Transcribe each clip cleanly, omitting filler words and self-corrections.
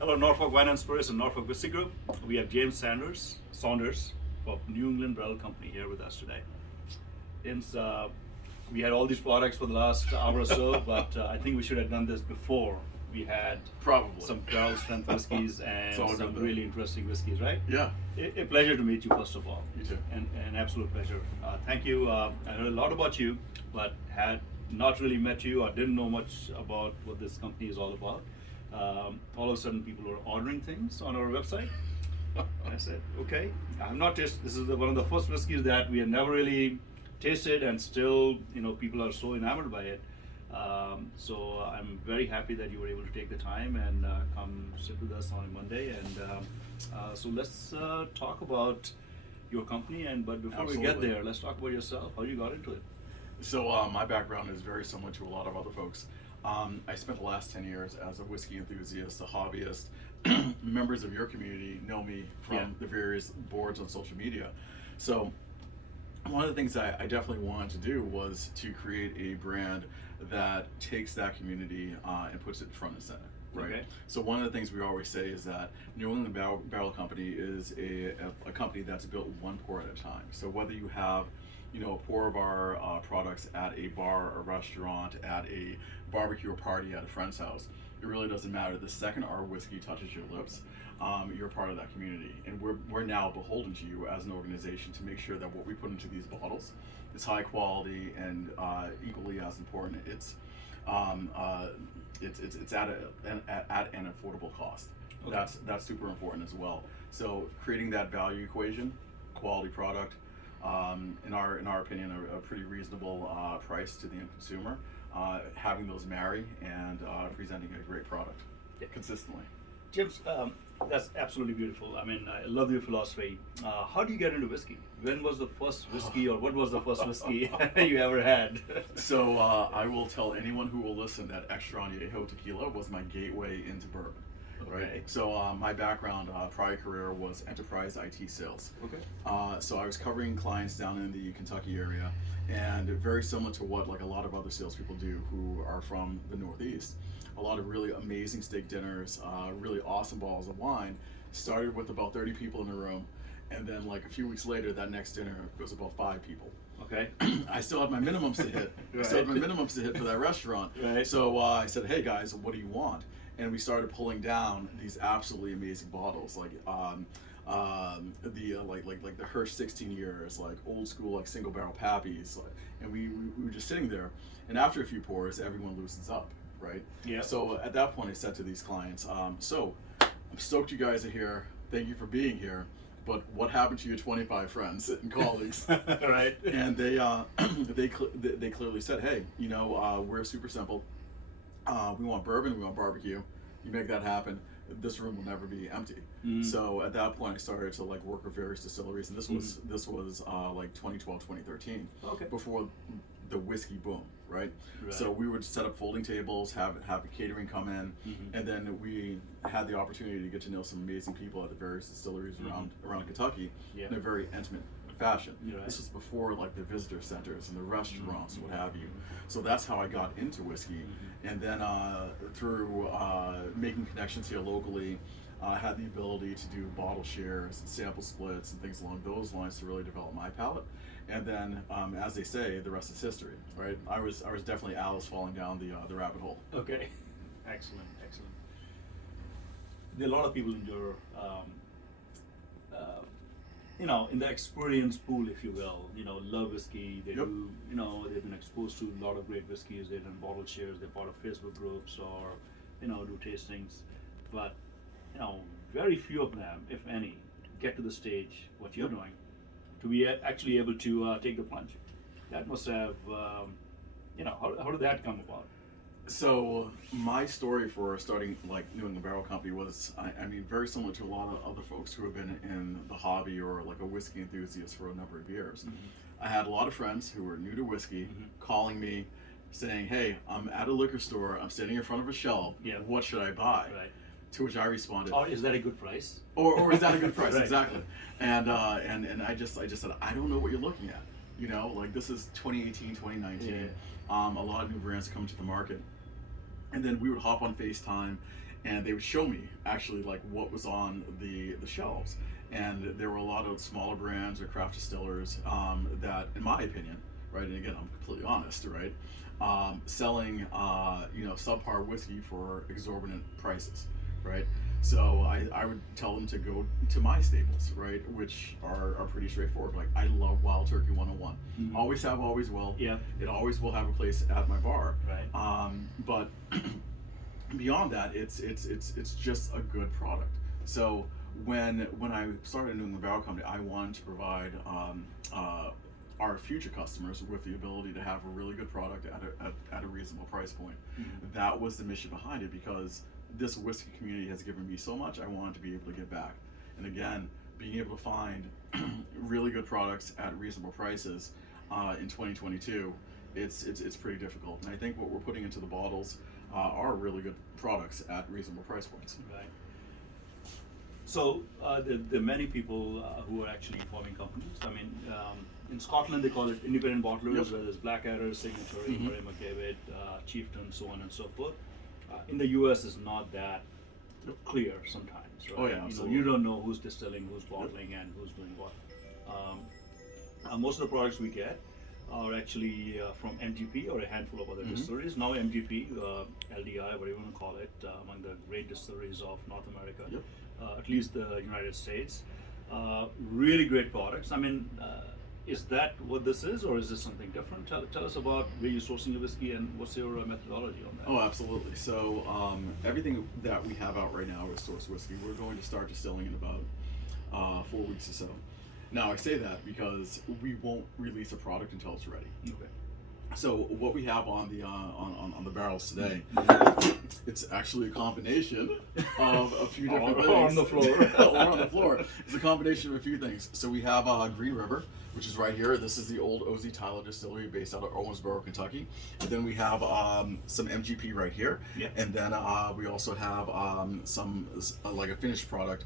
Hello, Norfolk Wine and Spirits and Norfolk Whiskey Group. We have James Saunders of New England Barrel Company here with us today. James, we had all these products for the last hour or so, but I think we should have done this before we had Probably. some barrel strength whiskeys and all some good, really interesting whiskeys, right? Yeah, A pleasure to meet you, first of all. you too. And an absolute pleasure. Thank you. I heard a lot about you, but had not really met you or didn't know much about what this company is all about. All of a sudden, people were ordering things on our website. And I said, okay, I'm not just, this is one of the first whiskeys that we have never really tasted, and still, people are so enamored by it. So I'm very happy that you were able to take the time and come sit with us on a Monday. And so let's talk about your company. But before we get Absolutely. there, let's talk about yourself. How you got into it? So my background is very similar to a lot of other folks. I spent the last 10 years as a whiskey enthusiast, a hobbyist. Members of your community know me from Yeah. the various boards on social media. So one of the things I definitely wanted to do was to create a brand that takes that community and puts it front and center. Right. Okay. So one of the things we always say is that New England Barrel Company is a company that's built one pour at a time. So whether you have a pour of our products at a bar, a restaurant, at a barbecue or party at a friend's house, it really doesn't matter. The second our whiskey touches your lips, you're part of that community, and we're now beholden to you as an organization to make sure that what we put into these bottles is high quality and equally as important, it's at an affordable cost. Okay. That's super important as well. So creating that value equation, quality product, in our opinion, a pretty reasonable price to the end consumer. Having those marry and presenting a great product consistently. James, that's absolutely beautiful. I mean, I love your philosophy. How do you get into whiskey? When was the first whiskey, or what was the first whiskey you ever had? So I will tell anyone who will listen that Extra Añejo tequila was my gateway into bourbon. Okay. Right. So my background, prior career was enterprise IT sales. Okay. So I was covering clients down in the Kentucky area, and very similar to what like a lot of other salespeople do who are from the Northeast. A lot of really amazing steak dinners, really awesome bottles of wine. Started with about 30 people in the room, and then like a few weeks later, that next dinner was about 5 people. Okay. I still had my minimums to hit. I still had my minimums to hit for that restaurant. Right. So I said, "Hey guys, what do you want?" And we started pulling down these absolutely amazing bottles, like the Hirsch 16 years, like old school, like single barrel Pappies, and we were just sitting there. And after a few pours, everyone loosens up, right? Yeah. So at that point, I said to these clients, "So I'm stoked you guys are here. Thank you for being here. But what happened to your 25 friends and colleagues?" Right. And they they clearly said, "Hey, we're super simple. We want bourbon, we want barbecue. You make that happen. This room will never be empty." Mm. So at that point, I started to like work with various distilleries, and this was like 2012, 2013, Okay. before the whiskey boom, right? Right. So we would set up folding tables, have the catering come in, and then we had the opportunity to get to know some amazing people at the various distilleries around Kentucky Yeah. in a very intimate fashion. Right. This was before like the visitor centers and the restaurants and what have you. So that's how I got into whiskey, and then through making connections here locally, I had the ability to do bottle shares and sample splits and things along those lines to really develop my palate. And then, as they say, the rest is history, right? I was definitely Alice falling down the rabbit hole. Okay. Excellent. Excellent. There are a lot of people in your, in the experience pool, if you will, love whiskey. They Yep. do, they've been exposed to a lot of great whiskeys. They've done bottle shares. They're part of Facebook groups or, do tastings. But, very few of them, if any, get to the stage what you're doing to be actually able to take the plunge. That must have, how did that come about? So my story for starting like New England Barrel Company was, I mean, very similar to a lot of other folks who have been in the hobby or like a whiskey enthusiast for a number of years. I had a lot of friends who were new to whiskey calling me saying, "Hey, I'm at a liquor store, I'm standing in front of a shelf, Yeah. what should I buy?" Right. To which I responded, Or is that a good price? or is that a good price? Right. Exactly. And I just said, I don't know what you're looking at. Like this is 2018, 2019. Yeah. A lot of new brands come to the market. And then we would hop on FaceTime and they would show me actually like what was on the shelves. And there were a lot of smaller brands or craft distillers that, in my opinion, right, and again, I'm completely honest, right, selling subpar whiskey for exorbitant prices, right? So I would tell them to go to my staples, right, which are pretty straightforward. Like, I love Wild Turkey 101. Mm-hmm. Always have, always will. Yeah. It always will have a place at my bar. Right. But beyond that, it's just a good product. So when I started New England Barrel Company, I wanted to provide our future customers with the ability to have a really good product at a reasonable price point. Mm-hmm. That was the mission behind it, because this whiskey community has given me so much. I wanted to be able to give back. And again, being able to find really good products at reasonable prices in 2022, it's pretty difficult. And I think what we're putting into the bottles are really good products at reasonable price points. Right. So there are many people who are actually forming companies. I mean, in Scotland they call it independent bottlers, Yep. where there's Blackadder, Signature, Mm-hmm. Murray McDavid, Chieftain, so on and so forth. In the US, it's not that clear sometimes, right? Oh, yeah, absolutely. You don't know who's distilling, who's bottling, and who's doing what. Most of the products we get are actually from MGP or a handful of other Mm-hmm. distilleries. Now MGP, LDI, whatever you want to call it, among the great distilleries of North America, Yep. at least the United States. Really great products. I mean, is that what this is, or is this something different? Tell us about where you're sourcing your whiskey and what's your methodology on that. Oh, absolutely. So everything that we have out right now is source whiskey. We're going to start distilling in about 4 weeks or so. Now, I say that because we won't release a product until it's ready. Okay. So what we have on the on the barrels today, it's actually a combination of a few different things. On the floor. Or on the floor. It's a combination of a few things. So we have Green River, which is right here. This is the old O.Z. Tyler distillery based out of Owensboro, Kentucky. And then we have some MGP right here. Yeah. And then we also have some like a finished product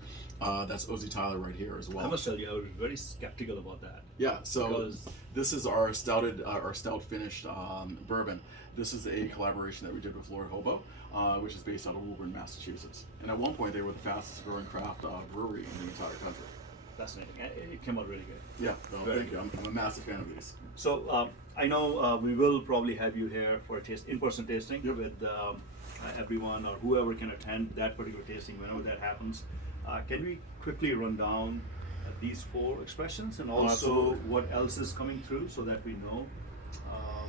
that's O.Z. Tyler right here as well. I must tell you, I was very skeptical about that. Yeah, so Because- this is our stout finished bourbon. This is a collaboration that we did with Lord Hobo, which is based out of Woburn, Massachusetts. And at one point, they were the fastest growing craft brewery in the entire country. Fascinating. It came out really good. Yeah, well, Very thank you. I'm a massive fan of these. So I know we will probably have you here for a in-person tasting Yep. with everyone or whoever can attend that particular tasting whenever that happens. Can we quickly run down these 4 expressions and also absolutely. what else is coming through so that we know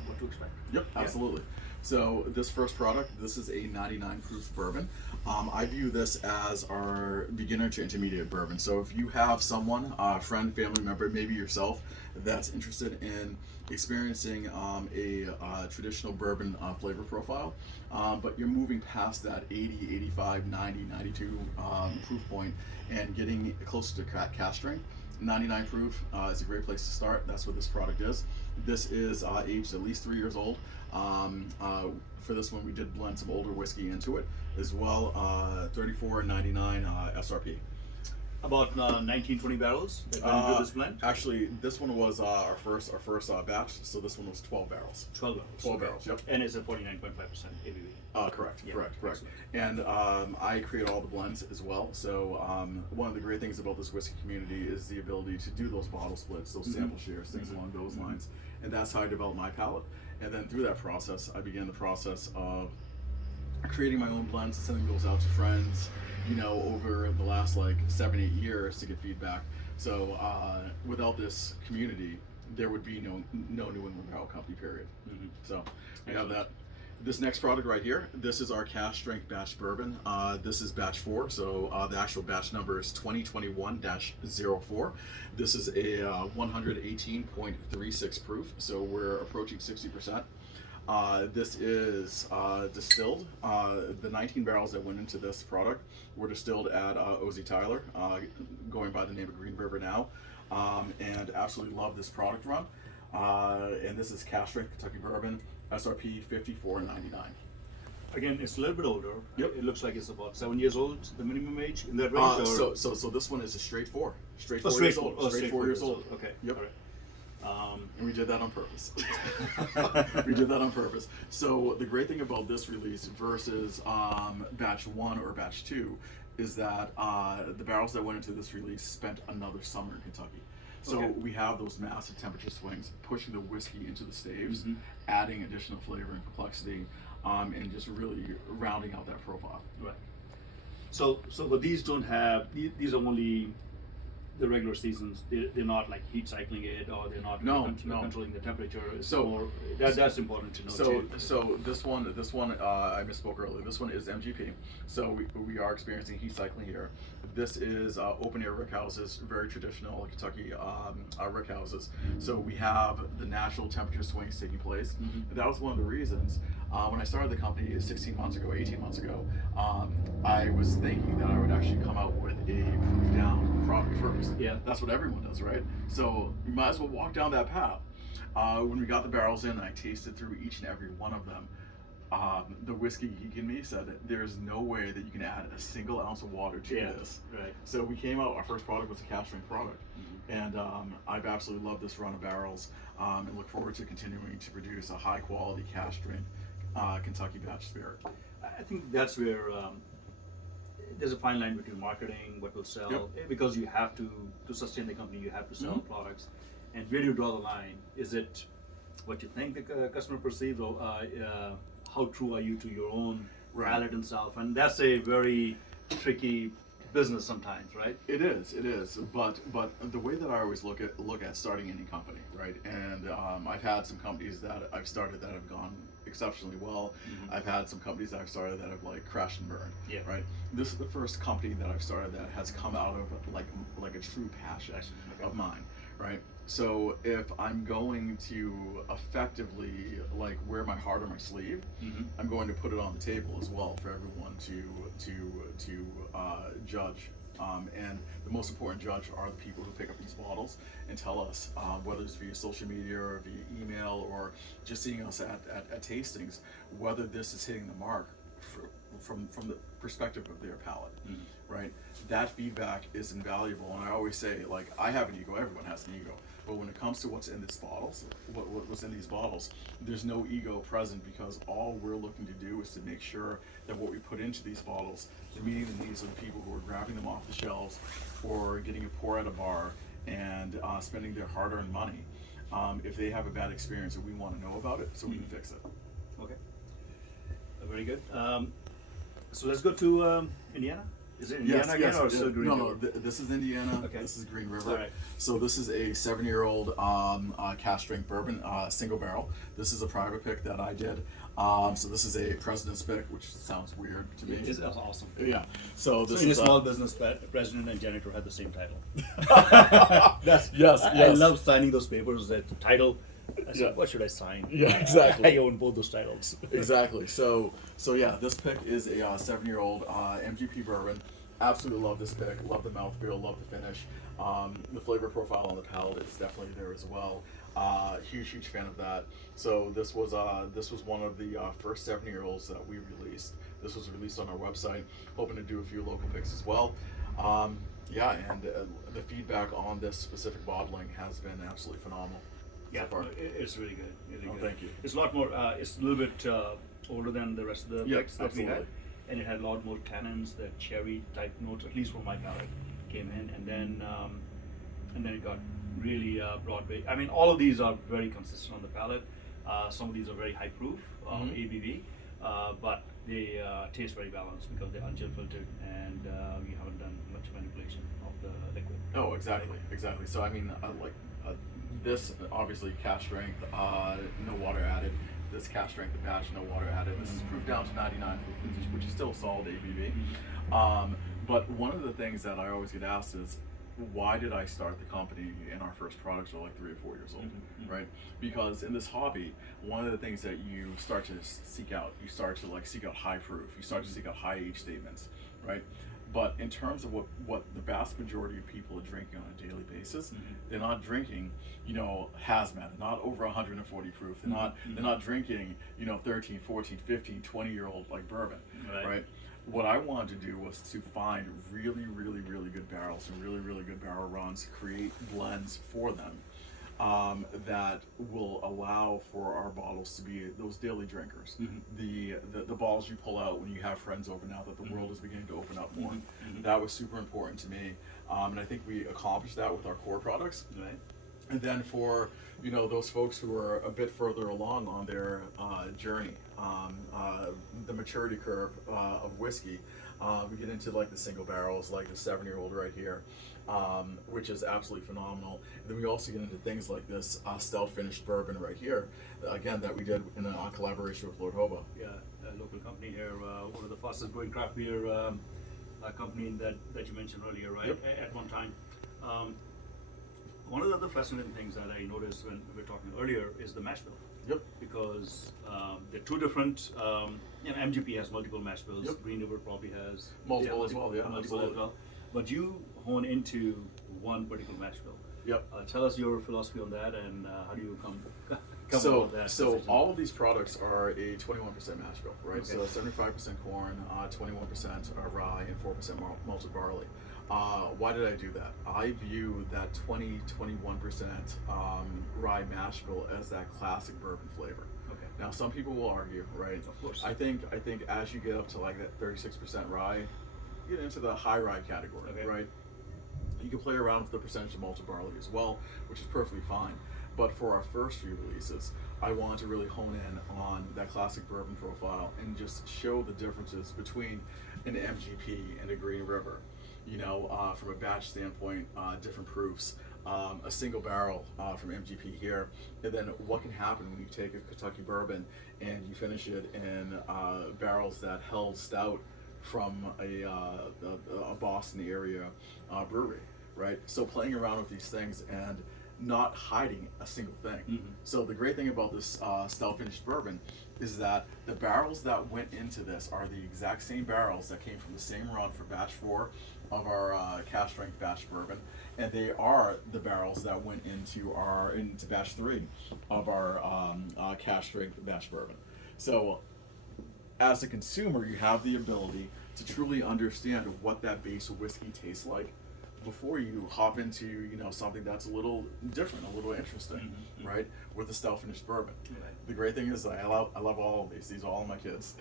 what to expect? Yep, Yeah. absolutely. So this first product, this is a 99 proof bourbon. I view this as our beginner to intermediate bourbon. So if you have someone, a friend, family member, maybe yourself, that's interested in experiencing a traditional bourbon flavor profile, but you're moving past that 80, 85, 90, 92 proof point and getting closer to cask strength, 99 proof is a great place to start. That's what this product is. This is aged at least 3 years old. For this one, we did blend some older whiskey into it as well. $34.99 SRP. About 19-20 barrels that went into this blend? Actually, this one was our first batch. So this one was 12 barrels. 12 barrels. 12 Okay. barrels. Yep. And it's at 49.5% ABV. Correct. Yeah, Correct. excellent. And I create all the blends as well. So one of the great things about this whiskey community is the ability to do those bottle splits, those sample shares, things along those lines. And that's how I developed my palate. And then through that process, I began the process of creating my own blends, sending those out to friends, over the last like 7-8 years to get feedback. So without this community, there would be no New England Barrel Company, period. So we have that. This next product right here, this is our cask strength batch bourbon. This is batch 4, so the actual batch number is 2021-04. This is a 118.36 proof, so we're approaching 60%. This is distilled. The 19 barrels that went into this product were distilled at O.Z. Tyler, going by the name of Green River now, and absolutely love this product run. And this is cask strength Kentucky bourbon, SRP $54.99. Again, it's a little bit older. Yep. It looks like it's about 7 years old, the minimum age in that range. So this one is a straight 4. Straight 4 Oh, years old. Oh, Straight 4 years old. Okay. Yep. All right. And we did that on purpose. We did that on purpose. So the great thing about this release versus batch 1 or batch 2 is that the barrels that went into this release spent another summer in Kentucky. So Okay. we have those massive temperature swings, pushing the whiskey into the staves, adding additional flavor and complexity, and just really rounding out that profile. Right. So but these don't have, these are only the regular seasons. They're not like heat cycling it, or they're not No. controlling the temperature. It's So- more, that's important to know So, too. so this one, I misspoke earlier. This one is MGP. So we are experiencing heat cycling here. This is open air rick houses, very traditional Kentucky rick houses. So we have the natural temperature swings taking place. That was one of the reasons when I started the company 16 months ago, 18 months ago. I was thinking that I would actually come out with a proof down product first. Yeah. That's what everyone does, right? So you might as well walk down that path. When we got the barrels in, I tasted through each and every one of them. The whiskey geek in me said that there's no way that you can add a single ounce of water to this. Right. So we came out, our first product was a cask strength product. And I've absolutely loved this run of barrels and look forward to continuing to produce a high quality cask strength Kentucky batch spirit. I think that's where there's a fine line between marketing, what will sell, because you have to sustain the company, you have to sell products. And where do you draw the line? Is it what you think the customer perceives, or how true are you to your own palate and self? And that's a very tricky business sometimes, right? It is. But the way that I always look at starting any company, right? And I've had some companies that I've started that have gone exceptionally well. I've had some companies that I've started that have like crashed and burned. Yeah. Right. This is the first company that I've started that has come out of like a true passion of mine. Right. So if I'm going to effectively like wear my heart on my sleeve, I'm going to put it on the table as well for everyone to judge. And the most important judge are the people who pick up these bottles and tell us, whether it's via social media or via email or just seeing us at tastings, whether this is hitting the mark from the perspective of their palate, right? That feedback is invaluable, and I always say, like, I have an ego, everyone has an ego, but when it comes to what's in these bottles, what's in these bottles, there's no ego present, because all we're looking to do is to make sure that what we put into these bottles is meeting the needs of the people who are grabbing them off the shelves or getting a pour at a bar and spending their hard-earned money. If they have a bad experience, we want to know about it so we can fix it. Okay. Very good. So let's go to Indiana. Is it Indiana again, or still Green No, River? this is Indiana. Okay. This is Green River. All right. So this is a 7-year-old cask strength bourbon, single barrel. This is a private pick that I did. So this is a president's pick, which sounds weird to me. It's awesome. Yeah. So this So in a is small business, president and janitor had the same title. Yes. I love signing those papers. That title. I said, Yeah. what should I sign? Yeah, exactly. I own both those titles. Exactly. So yeah, this pick is a 7-year-old MGP bourbon. Absolutely love this pick. Love the mouthfeel. Love the finish. The flavor profile on the palate is definitely there as well. Huge fan of that. So this was one of the first 7-year-olds that we released. This was released on our website. Hoping to do a few local picks as well. Yeah, and the feedback on this specific bottling has been absolutely phenomenal. Yeah, So far. it's really good. Really good. Thank you. It's a lot more. It's a little bit older than the rest of the picks that we had, absolutely. and it had a lot more tannins. The cherry type notes, at least from my palate, came in, and then it got really broad based. I mean, all of these are very consistent on the palate. Some of these are very high proof ABV, but they taste very balanced because they're unchill filtered, and we haven't done much manipulation of the liquid. Oh, exactly. So I mean, this obviously cask strength, no water added. This cask strength, the batch, no water added. This is proof down to 99, which is still a solid ABV. But one of the things that I always get asked is, why did I start the company and our first products were like 3 or 4 years old, right? Because in this hobby, one of the things that you start to seek out, you start to like seek out high proof, you start to seek out high age statements, right? But in terms of what the vast majority of people are drinking on a daily basis, they're not drinking, hazmat, they're not over 140 proof, they're not drinking, 13, 14, 15, 20-year-old like bourbon, right? What I wanted to do was to find really good barrels and really good barrel runs, create blends for them that will allow for our bottles to be those daily drinkers. Mhm. The bottles you pull out when you have friends over now that the world is beginning to open up more. That was super important to me, and I think we accomplished that with our core products. Right. And then for those folks who are a bit further along on their journey, the maturity curve of whiskey, we get into like the single barrels, like the 7-year-old right here, which is absolutely phenomenal. And then we also get into things like this stout finished bourbon right here, again that we did in a collaboration with Lord Hoba. Yeah, a local company here, one of the fastest growing craft beer company that you mentioned earlier, right? Yep. At one time. One of the other fascinating things that I noticed when we were talking earlier is the mash bill. Yep. Because they're two different. MGP has multiple mash bills. Yep. Green River probably has Multiple as well, yeah, multiple absolutely. as well. But you hone into one particular mash bill. Yep. Tell us your philosophy on that, and how do you come So, about that? so decision? all of these products are a 21% mash bill, right? Okay. So 75% corn, 21% rye, and 4% malted barley. Why did I do that? I view that 21% rye mash bill as that classic bourbon flavor. Okay. Now, some people will argue, right? Of course. I think as you get up to like that 36% rye, you get into the high rye category, Okay. right? You can play around with the percentage of malted barley as well, which is perfectly fine. But for our first few releases, I want to really hone in on that classic bourbon profile and just show the differences between an MGP and a Green River. From a batch standpoint, different proofs, a single barrel from MGP here, and then what can happen when you take a Kentucky bourbon and you finish it in barrels that held stout from a Boston area brewery, right? So playing around with these things and not hiding a single thing. Mhm. So the great thing about this stout finished bourbon is that the barrels that went into this are the exact same barrels that came from the same run for batch 4 of our cask strength batch bourbon, and they are the barrels that went into batch 3 of our cask strength batch bourbon. So as a consumer, you have the ability to truly understand what that base whiskey tastes like before you hop into something that's a little different, a little interesting, Mhm. right? With the stout finished bourbon. Right. The great thing is I love all of these. These are all my kids.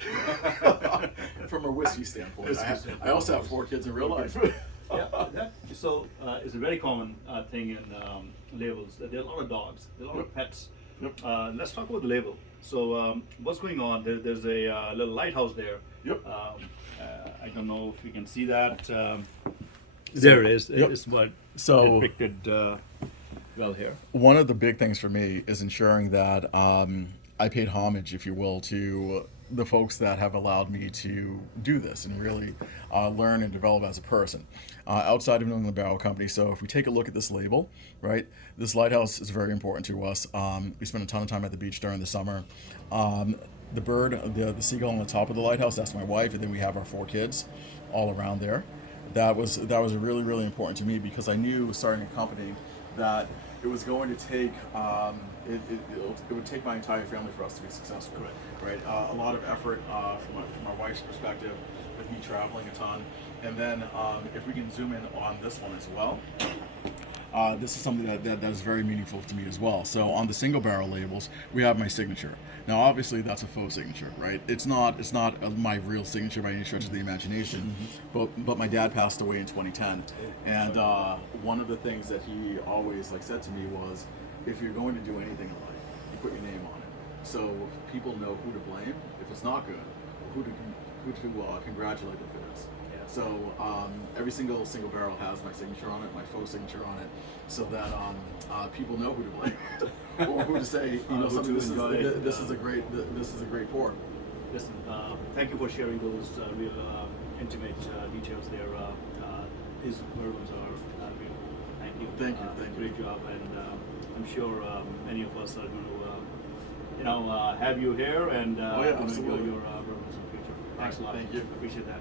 From a whiskey standpoint, I also have 4 kids in real life. So it's a very common thing in labels that there are a lot of dogs, there are a lot of pets. Yep. Let's talk about the label. So what's going on? There's a little lighthouse there. Yep. I don't know if you can see that. There it is. Yep. It's what So- depicted well here. One of the big things for me is ensuring that I paid homage, if you will, to the folks that have allowed me to do this and really learn and develop as a person outside of New England Barrel Company. So if we take a look at this label, right, this lighthouse is very important to us. We spend a ton of time at the beach during the summer. The bird, the seagull on the top of the lighthouse, that's my wife, and then we have our 4 kids all around there. That was really, really important to me because I knew starting a company that it was going to take it would take my entire family for us to be successful. Correct. Right. A lot of effort from my wife's perspective, with me traveling a ton, and then if we can zoom in on this one as well. This is something that is very meaningful to me as well. So on the single barrel labels, we have my signature. Now, obviously, that's a faux signature, right? It's not my real signature by any stretch of the imagination. Mm-hmm. But my dad passed away in 2010, and one of the things that he always said to me was, if you're going to do anything in life, you put your name on it, so people know who to blame if it's not good, or who to congratulate if it is. So every single barrel has my signature on it, my faux signature on it, so that people know who to blame or who to say, something. This is a great pour. Listen, thank you for sharing those real intimate details there. These bourbons are beautiful. Thank you. Thank you. Great job, and I'm sure many of us are going to, have you here and Oh, yeah, going to enjoy absolutely. your bourbons in the future. Thanks a lot. Thank you. Appreciate that.